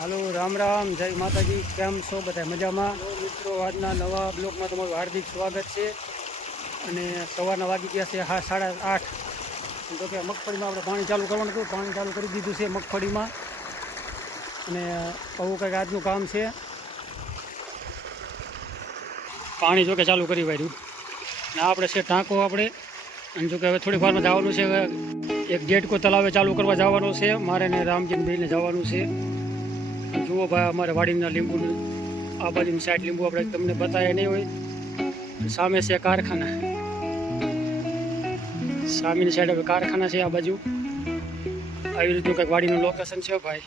હાલો રામ રામ, જય માતાજી। કેમ છો બધા? મજામાં? મિત્રો, આજના નવા બ્લોગમાં તમારું હાર્દિક સ્વાગત છે। અને સવારના વાગી ગયા છે 8:30। તો કે મગફળીમાં આપણે પાણી ચાલુ કરવાનું હતું, પાણી ચાલુ કરી દીધું છે મગફળીમાં। અને આવું કંઈક આજનું કામ છે। પાણી જો કે ચાલુ કરી વાળ્યું ને આપણે છે ટાંકો આપણે। અને જો કે હવે થોડીક વારમાં જવાનું છે, એક જેટકો તલાવે ચાલુ કરવા જવાનું છે મારે ને રામજીભાઈને જવાનું છે। જુઓ ભાઈ, અમારે વાડીના લીંબુનું આ બાજુની સાઈડ લીંબુ આપણે તમને બતાવ્યા નહીં હોય। સામે છે કારખાના, સામેની સાઈડ હવે કારખાના છે આ બાજુ। આવી રીતનું કંઈક વાડીનું લોકેશન છે ભાઈ,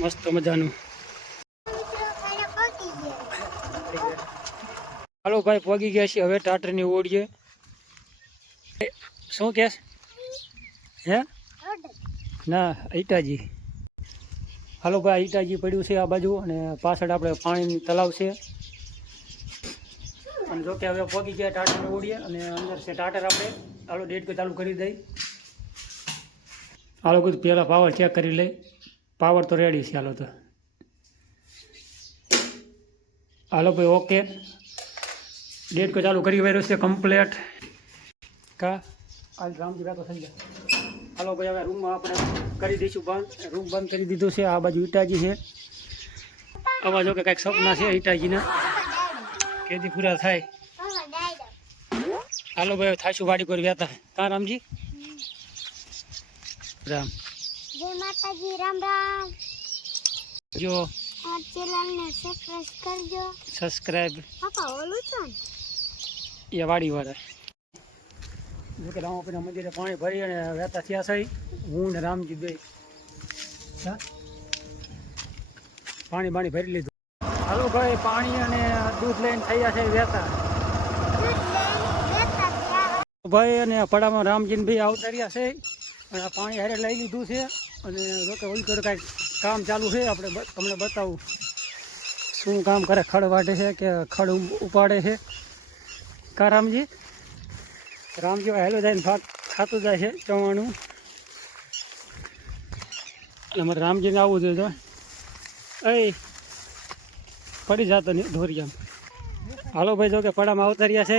મસ્ત મજાનું। હાલો ભાઈ, પહોંચી ગયા છીએ હવે ટાટરની ઓળીએ। શું કહેશ? હે ના, ઈટાજી। હાલો ભાઈ, ઈટાજી પડ્યું છે આ બાજુ અને પાછળ આપણે પાણીની તલાવ છે। અને જો કે હવે પહોંચી ગયા ટાટરને ઓળીએ અને અંદર છે ટાટર આપણે। હાલો ડેટકો ચાલુ કરી દઈ। હાલો કીધું પહેલાં પાવર ચેક કરી લઈ। પાવર તો રેડી છે। હાલો તો હાલો ભાઈ, ઓકે, ડેટકો ચાલુ કરી વાળ્યો છે કમ્પ્લેટ। કા આજ રામજી રાતો થઈ ગયા। હાલો ભાઈ, હવે રૂમમાં આપણે કરી દઈશું બંધ। રૂમ બંધ કરી દીધું છે। આ બાજુ ઈટાજી છે। આવા જો કે કંઈક સપના છે ઈટાજીના, કેદી પૂરા થાય। હાલો ભાઈ, થાશું વાડી પર વ્યાતા। કા રામજી? રામ જય માતાજી, રામ રામ। જો આ ચેનલને સબસ્ક્રાઇબ કરજો। સબસ્ક્રાઇબ પાપા ઓલું છે ને એ વાડીવાળા જો કે રામાપીના મંદિરે પાણી ભરી અને વહેતા થયા છે હું ને રામજી બે। પાણી ભરી લીધું। હાલો ભાઈ, પાણી અને દૂધ લઈને થયા છે વહેતા ભાઈ। અને પડામાં રામજીને ભાઈ આવતા રહ્યા છે અને આ પાણી હારે લઈ લીધું છે। અને લોકો ઓલું કરે કાંઈક કામ ચાલુ છે, આપણે તમને બતાવું શું કામ કરે। ખડ વાટે છે કે ખડ ઉપાડે છે? કા રામજી? રામજી હેલો જાય ભાગ ખાતું જાય છે ચવાણું। એટલે મારે રામજીને આવવું જોઈએ। એ પડી જતો નહીં ધોરિયામ। હાલો ભાઈ, જો કે પડામાં આવતા રહ્યા છે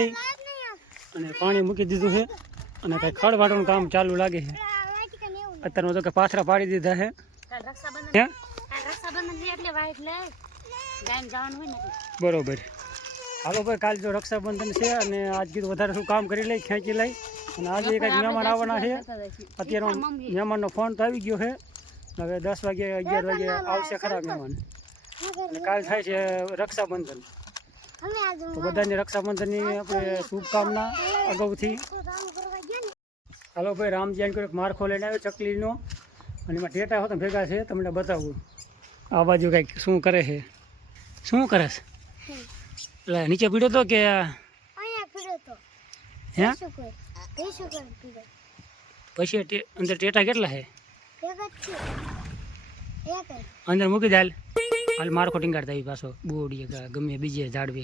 અને પાણી મૂકી દીધું છે અને કંઈ ખડ વાટવાનું કામ ચાલુ લાગે છે અત્યારમાં। જો કે પાથરા પાડી દીધા છે। બરોબર। હાલો ભાઈ, કાલે જો રક્ષાબંધન છે અને આજ કીધું વધારે શું કામ કરી લઈ, ખેંચી લઈ। અને આજે કંઈક મહેમાન આવવાના છે। અત્યારે મહેમાનનો ફોન તો આવી ગયો છે, હવે 10 વાગે 11 વાગે આવશે ખરા મહેમાન। અને કાલ થાય છે રક્ષાબંધન, તો બધાની રક્ષાબંધનની આપણે શુભકામના અગાઉથી। હાલો ભાઈ, રામજી આને કંઈક મારખો લઈને આવ્યો ચકલીનો અને એમાં ટેટા હોતા ભેગા છે, તમને બતાવું। આ બાજુ કંઈક શું કરે છે? શું કરે છે? એટલે નીચે પીડ્યો તો કે હે? પછી અંદર ટેટા કેટલા છે? અંદર મૂકી દે હાલ મારખો ટીંગાડતા આવી પાછો બોડીએ ગમે બીજે ઝાડવે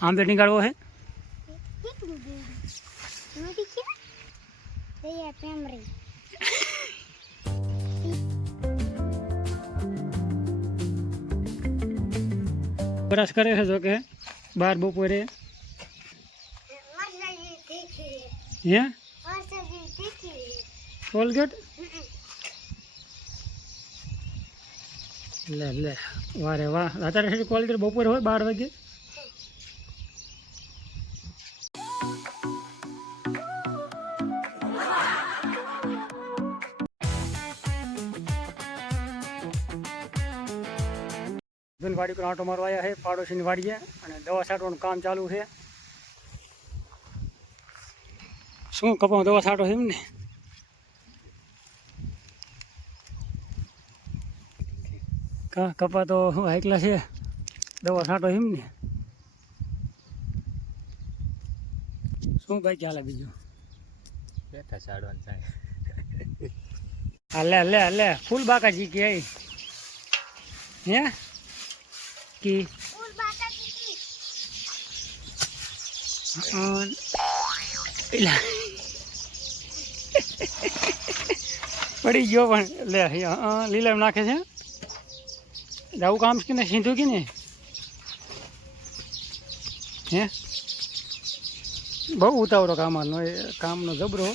આંબે ટીંગાડવો છે। બ્રશ કરે છે જો કે બાર બપોરે હે કોલગેટ લે લે વારે વાહ। અત્યારે કોલગેટ બપોરે હોય 12 વાગે। વાડી પર આંટો મારવા આવ્યા છે પાડોશીની વાડીએ અને દવા છાંટવાનું કામ ચાલુ છે। શું કપામાં દવા છાંટો છે એમને? કા કપા તો હાઈકલા છે, દવા છાંટો એમને? શું ભાઈ ચાલે બીજું? બેઠા છાડવાનું થાય। લે લે લે ફૂલ બાકાજી કે હે કી પડી ગયો પણ લે લીલા નાખે છે આવું કામ કે ને સીધું કે ને હે બહુ ઉતાવળો કામનો જબરો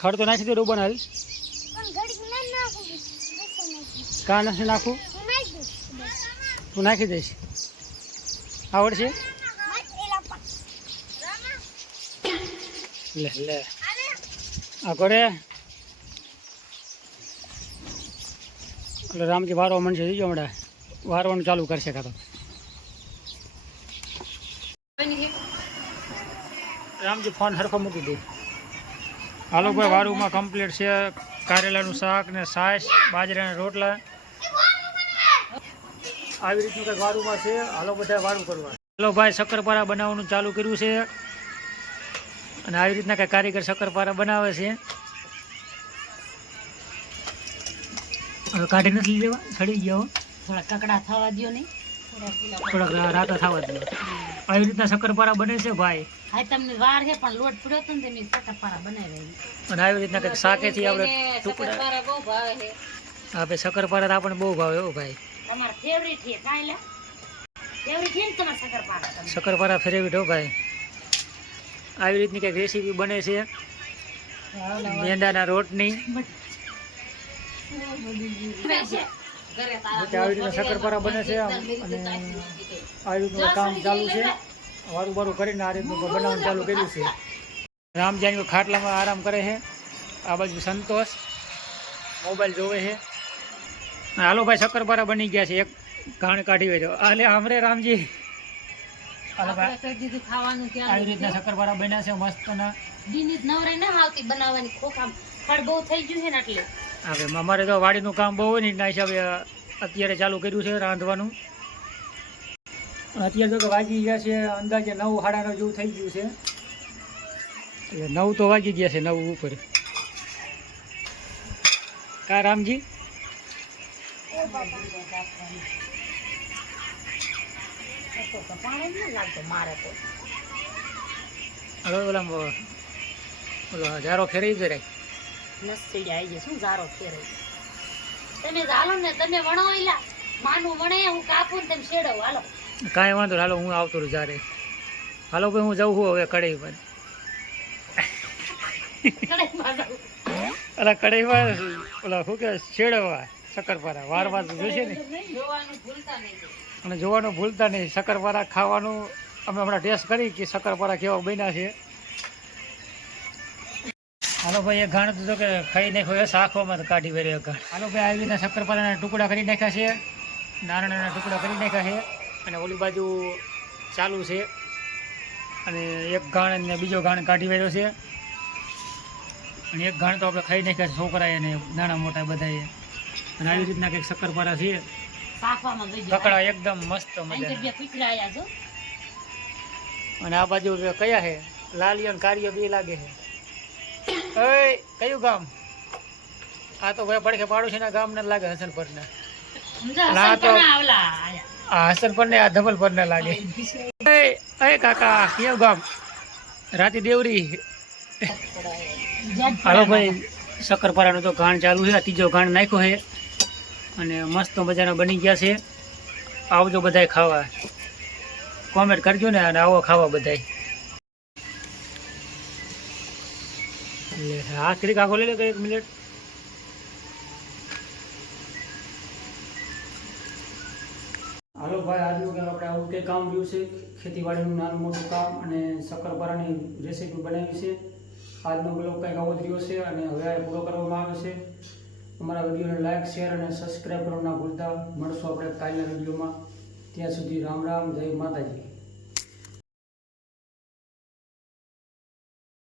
ખડ તો નાખી દે ડૂબા હાલ પણ ઘડીક ના નાખું બેસન કાં નથી નાખું હું નાખી દઉં બસ તું નાખી દઈશ આવડશે લે લે આ કરે એટલે રામજી વારવા મનશે જોજો હમણાં વારવાનું ચાલુ કરશે કાં તો રામજી ફોન સરખો મૂકી દે હાલો ભાઈ વારુમાં કમ્પ્લીટ છે કારેલાનું શાક ને છાશ બાજરાના રોટલા આવી રીતનું કંઈક વારુમાં છે હાલો બધા વારું કરવા હાલો ભાઈ શક્કરપારા બનાવવાનું ચાલુ કર્યું છે અને આવી રીતના કંઈક કારીગર શક્કરપારા બનાવે છે હવે કાઢી નથી લેવા સડી ગયો થોડા કકડા થવા દો નહીં થોડાક રાતા થવા દે આવી રીતના શક્કરપારા બને છે ભાઈ હા તમને વાર છે પણ લોટ પડ્યો હતો ને તે મેં શક્કરપારા બનાવી અને આવી રીતના કંઈક શાકેથી આપણે ટુકડા શક્કરપારા બહુ ભાવે છે આપણે શક્કરપારા તો આપણને બહુ ભાવે હો ભાઈ તમારા ફેવરિટ છે કાયલા ફેવરિટ છે ને તમારા શક્કરપારા શક્કરપારા ફેરવી હો ભાઈ આવી રીતની કંઈક રેસીપી બને છે મેંદાના રોટની આવી રીતના શક્કરપારા બને છે અને આવી રીતનું કામ ચાલુ છે વારું બારું કરીને આ રીતનું બનાવવાનું ચાલુ કર્યું છે રામજાની ખાટલામાં આરામ કરે છે આ બાજુ સંતોષ મોબાઈલ જોવે છે હાલો ભાઈ શક્કરપારા બની ગયા છે એક ઘાણ કાઢી હોય તો આલે આમરે રામજી ખાવાનું આવી રીતના શક્કરપારા બન્યા છે મસ્ત ના દીની નવરાઈ ના આવતી બનાવવાની ખોખા ખડ બહુ થઈ ગયું છે ને એટલે હવે અમારે તો વાડીનું કામ બહુ હોય ને એના હિસાબે અત્યારે ચાલુ કર્યું છે રાંધવાનું અત્યારે તો વાગી ગયા છે અંદાજે 9 સાડા 9 જેવું થઈ ગયું છે એટલે 9 તો વાગી ગયા છે 9 ઉપર કા રામજી પાણી ન લાગતો મારે તો હવે ઓલો જારો ફેરવી દે નસી આવી જાય શું ઝારો ફેરે તમે ચાલો ને તમે વણો એલા માનું વણે હું કાપું ને તમે શેડો હાલો કાંઈ વાંધો હાલો હું આવતો રહું જારે હાલો ભાઈ હું જઉં છું હવે કઢાઈ પર અલા કઢાઈમાં ઓલા શું કે શેડવા શક્કરપારા વારવાર જોશે ને જોવાનું ભૂલતા નહીં અને જોવાનું ભૂલતા નહીં શક્કરપારા ખાવાનું અમે હમણાં ટેસ્ટ કરી કે શક્કરપારા કેવા બન્યા છે હાલો ભાઈ એક ઘાણ તો કે ખાઈ નાખ્યો શાખોમાં તો કાઢી વેરે એક ઘાણ હાલો ભાઈ આવી રીતના શક્કરપારાના ટુકડા કરી નાખ્યા છે નાના નાના ટુકડા કરી નાખ્યા છે અને ઓલી બાજુ ચાલુ છે અને એક ઘાણ અને બીજો ઘાણ કાઢી વેર્યો છે અને એક ઘાણ તો આપણે ખાઈ નાખ્યા છે છોકરાએ અને નાના મોટા બધાએ અને આવી રીતના કંઈક શક્કરપારા છે શાખવામાં ગઈ કકડા એકદમ મસ્ત અહીં મજા બે પીકરા આયા છો અને આ બાજુ કયા છે લાલિયો અને કારિયો બે લાગે છે ઓય કયું ગામ આ તો ભાઈ પડખે પાડોશીના ગામના લાગે હસનપરના આ તો આ હસનપર ને આ ધવલપર ને લાગે અય કાકા કયું ગામ રાતી દેવરી હાલો ભાઈ શક્કરપારાનું તો ઘાણ ચાલુ છે ત્રીજો ઘાણ નાખ્યો છે અને મસ્ત મજાના બની ગયા છે આવજો બધાય ખાવા કોમેન્ટ કરજો ને અને આવો ખાવા બધાય હા ક્લિક આખો લઈ લે તો 1 મિનિટ હાલો ભાઈ આજનું કે આપણે આવું કંઈ કામ રહ્યું છે ખેતીવાડીનું નાનું મોટું કામ અને શક્કરપારાની રેસીપી બનાવી છે આજનો બ્લોગ કંઈક આવો જ રહ્યો છે અને હવે આ પૂરો કરવામાં આવ્યો છે અમારા વિડીયોને લાઇક શેર અને સબસ્ક્રાઈબ કરવાનું ના ભૂલતા મળશું આપણે કાલના વિડીયોમાં ત્યાં સુધી રામ રામ જય માતાજી